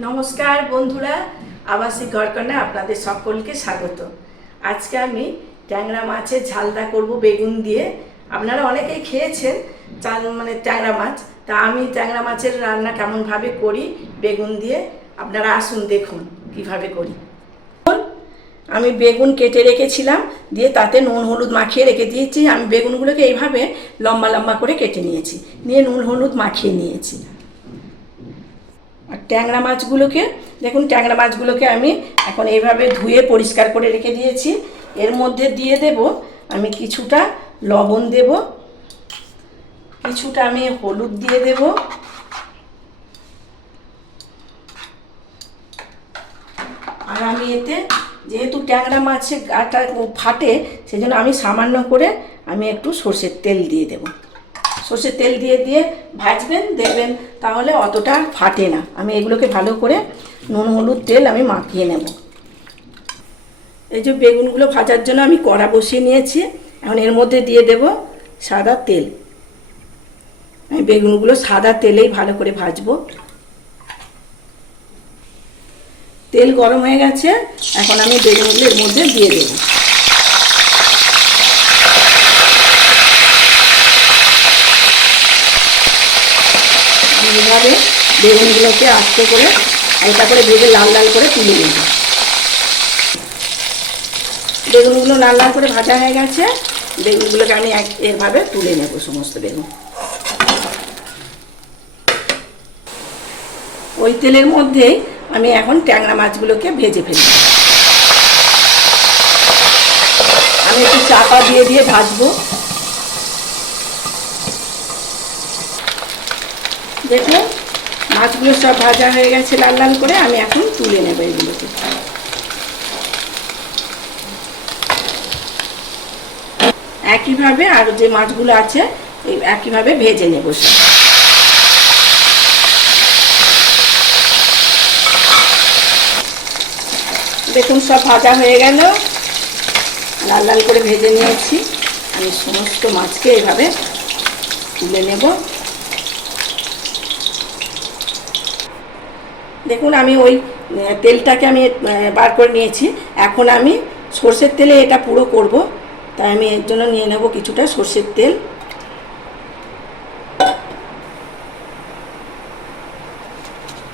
নমস্কার বন্ধুরা, আবাসিক ঘরকন্যা আপনাদের সকলকে স্বাগত। আজকে আমি ট্যাংরা মাছের ঝালদা করব বেগুন দিয়ে। আপনারা অনেকেই খেয়েছেন ট্যাংরা মাছ, তা আমি ট্যাংরা মাছের রান্না কেমনভাবে করি বেগুন দিয়ে, আপনারা আসুন দেখুন কিভাবে করি। আমি বেগুন কেটে রেখেছিলাম, দিয়ে তাতে নুন হলুদ মাখিয়ে রেখে দিয়েছি। আমি বেগুনগুলোকে এইভাবে লম্বা লম্বা করে কেটে নিয়েছি, নিয়ে নুন হলুদ মাখিয়ে নিয়েছি। আর ট্যাংরা মাছগুলোকে দেখুন, ট্যাংরা মাছগুলোকে আমি এখন এইভাবে ধুয়ে পরিষ্কার করে রেখে দিয়েছি। এর মধ্যে দিয়ে দেব আমি কিছুটা লবণ দেব, কিছুটা আমি হলুদ দিয়ে দেব, আর আমি এতে যেহেতু ট্যাংরা মাছের গাটা ফাটে, সেজন্য আমি সামান্য করে আমি একটু সর্ষের তেল দিয়ে দেব। সর্ষের তেল দিয়ে দিয়ে ভাজবেন, দেখবেন তাহলে অতটা ফাটে না। আমি এগুলোকে ভালো করে নুন হলুদ তেল আমি মাখিয়ে নেব। এই যে বেগুনগুলো ভাজার জন্য আমি কড়া বসিয়ে নিয়েছি, এখন এর মধ্যে দিয়ে দেব সাদা তেল। আমি বেগুনগুলো সাদা তেলেই ভালো করে ভাজবো। তেল গরম হয়ে গেছে, এখন আমি বেগুনগুলো এর মধ্যে দিয়ে দেবো। এইভাবে বেগুনগুলোকে আস্তে করে হালকা করে ভেজে লাল লাল করে তুলে নেব। বেগুনগুলো লাল লাল করে ভাজা হয়ে গেছে, বেগুনগুলোকে আমি এভাবে তুলে নেব সমস্ত বেগুন। ওই তেলের মধ্যেই আমি এখন ট্যাংরা মাছগুলোকে ভেজে ফেলব। আমি একটু চাপা দিয়ে দিয়ে ভাজবো। দেখুন মাছগুলো সব ভাজা হয়ে গেছে লাল লাল করে, আমি এখন তুলে নেব এগুলোকে। একইভাবে আর যে মাছগুলো আছে একইভাবে ভেজে নেব সব। দেখুন সব ভাজা হয়ে গেল, লাল লাল করে ভেজে নিয়েছি। আমি সমস্ত মাছকে এইভাবে তুলে নেব। দেখুন আমি ওই তেলটাকে আমি বার করে নিয়েছি। এখন আমি সর্ষের তেলে এটা পুরো করব, তাই আমি এর জন্য নিয়ে নেব কিছুটা সর্ষের তেল।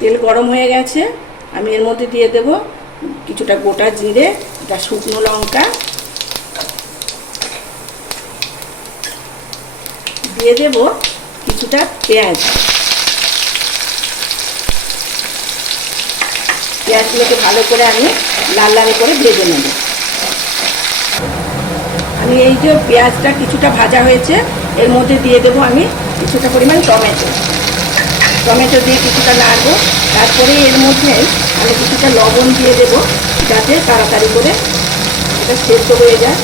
তেল গরম হয়ে গেছে, আমি এর মধ্যে দিয়ে দেব কিছুটা গোটা জিরে, একটা শুকনো লঙ্কা, দিয়ে দেব কিছুটা পেঁয়াজ। পেঁয়াজগুলোকে ভালো করে আমি লাল লাল করে ভেজে নেব। আমি এই যে পেঁয়াজটা কিছুটা ভাজা হয়েছে, এর মধ্যে দিয়ে দেব আমি কিছুটা পরিমাণ টমেটো দিয়ে কিছুটা নাড়বো। তারপরে এর মধ্যে আমি কিছুটা লবণ দিয়ে দেব, যাতে তাড়াতাড়ি করে এটা সেদ্ধ হয়ে যায়।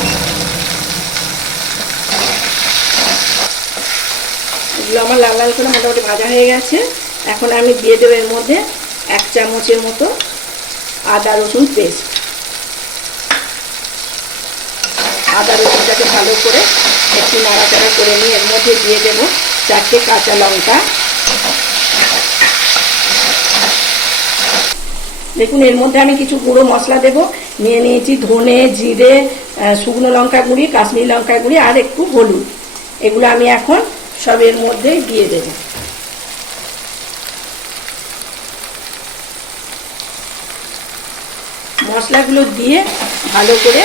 এগুলো আমার লাল লাল করে মোটামুটি ভাজা হয়ে গেছে। এখন আমি দিয়ে দেবো এর মধ্যে 1 চামচের মতো আদা রসুন পেস্ট। আদা রসুনটাকে ভালো করে একটু নাড়াচাড়া করে নিয়ে এর মধ্যে দিয়ে দেব 4টে কাঁচা লঙ্কা। দেখুন এর মধ্যে আমি কিছু গুঁড়ো মশলা দেব। নিয়ে নিয়েছি ধনে, জিরে, শুকনো লঙ্কা গুঁড়ি, কাশ্মীরি লঙ্কা গুঁড়ি আর একটু হলুদ। এগুলো আমি এখন সব এর মধ্যেই দিয়ে দেব। মশলাগুলো দিয়ে ভালো করে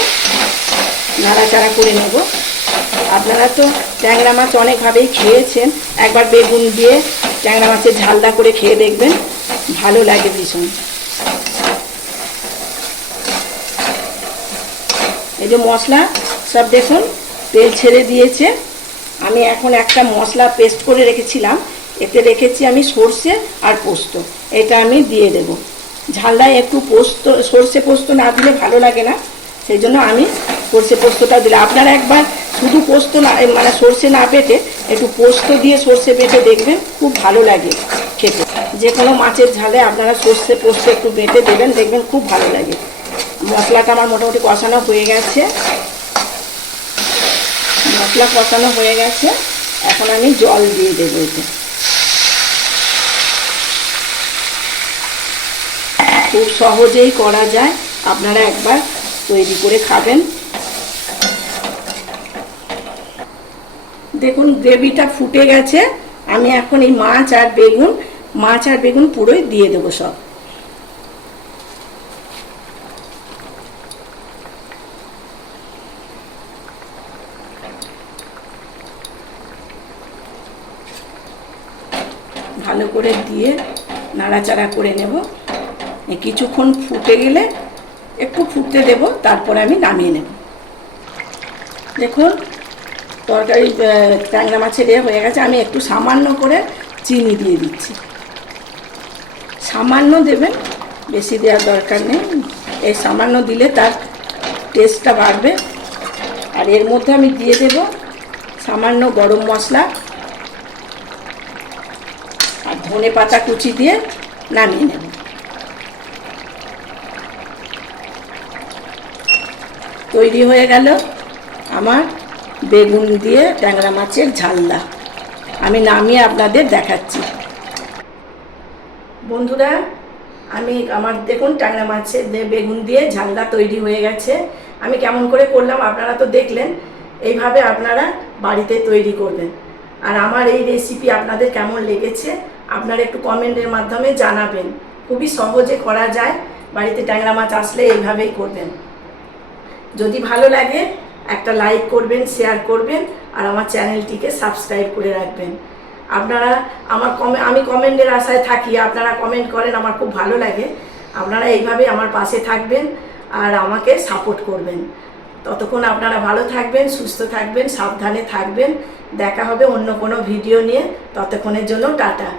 নাড়াচাড়া করে নেব। আপনারা তো ট্যাংরা মাছ অনেকভাবেই খেয়েছেন, একবার বেগুন দিয়ে ট্যাংরা মাছের ঝালদা করে খেয়ে দেখবেন, ভালো লাগে ভীষণ। এই যে মশলা সব দেখুন তেল ছেড়ে দিয়েছে। আমি এখন একটা মশলা পেস্ট করে রেখেছিলাম, এতে রেখেছি আমি সর্ষে আর পোস্ত, এটা আমি দিয়ে দেব। ঝালদায় একটু সর্ষে পোস্ত না দিলে ভালো লাগে না, সেই জন্য আমি সর্ষে পোস্তটা দিলে। আপনারা একবার শুধু পোস্ত না সর্ষে না বেটে একটু পোস্ত দিয়ে সর্ষে বেটে দেখবেন, খুব ভালো লাগে খেতে। যে কোনো মাছের ঝালে আপনারা সর্ষে পোস্ত একটু বেটে দেবেন, দেখবেন খুব ভালো লাগে। মশলাটা আমার মোটামুটি কষানো হয়ে গেছে। মশলা কষানো হয়ে গেছে, এখন আমি জল দিয়ে দেবো এতে। খুব সহজেই করা যায়, আপনারা একবার তৈরি করে খাবেন। দেখুন গ্রেভিটা ফুটে গেছে, আমি এখন এই মাছ আর বেগুন পুরোই দিয়ে দেবো সব। ভালো করে দিয়ে নাড়াচাড়া করে নেব। কিছুক্ষণ ফুটে গেলে একটু ফুটতে দেব, তারপরে আমি নামিয়ে নেব। দেখুন তরকারি ট্যাংরা মাছের হয়ে গেছে। আমি একটু সামান্য করে চিনি দিয়ে দিচ্ছি, সামান্য দেবেন, বেশি দেওয়ার দরকার নেই। এই সামান্য দিলে তার টেস্টটা বাড়বে। আর এর মধ্যে আমি দিয়ে দেব সামান্য গরম মশলা আর ধনে পাতা কুচি দিয়ে নামিয়ে নেব। তৈরি হয়ে গেল আমার বেগুন দিয়ে ট্যাংরা মাছের ঝালদা। আমি নামিয়ে আপনাদের দেখাচ্ছি। বন্ধুরা আমার দেখুন ট্যাংরা মাছের বেগুন দিয়ে ঝালদা তৈরি হয়ে গেছে। আমি কেমন করে করলাম আপনারা তো দেখলেন, এইভাবে আপনারা বাড়িতে তৈরি করবেন। আর আমার এই রেসিপি আপনাদের কেমন লেগেছে আপনারা একটু কমেন্টের মাধ্যমে জানাবেন। খুবই সহজে করা যায়, বাড়িতে ট্যাংরা মাছ আসলে এইভাবেই করবেন। যদি ভালো লাগে একটা লাইক করবেন, শেয়ার করবেন, আর আমার চ্যানেলটিকে সাবস্ক্রাইব করে রাখবেন। আপনারা আমি কমেন্টের আশায় থাকি, আপনারা কমেন্ট করেন, আমার খুব ভালো লাগে। আপনারা এইভাবে আমার পাশে থাকবেন আর আমাকে সাপোর্ট করবেন। ততক্ষণ আপনারা ভালো থাকবেন, সুস্থ থাকবেন, সাবধানে থাকবেন। দেখা হবে অন্য কোনো ভিডিও নিয়ে। ততক্ষণের জন্য টাটা।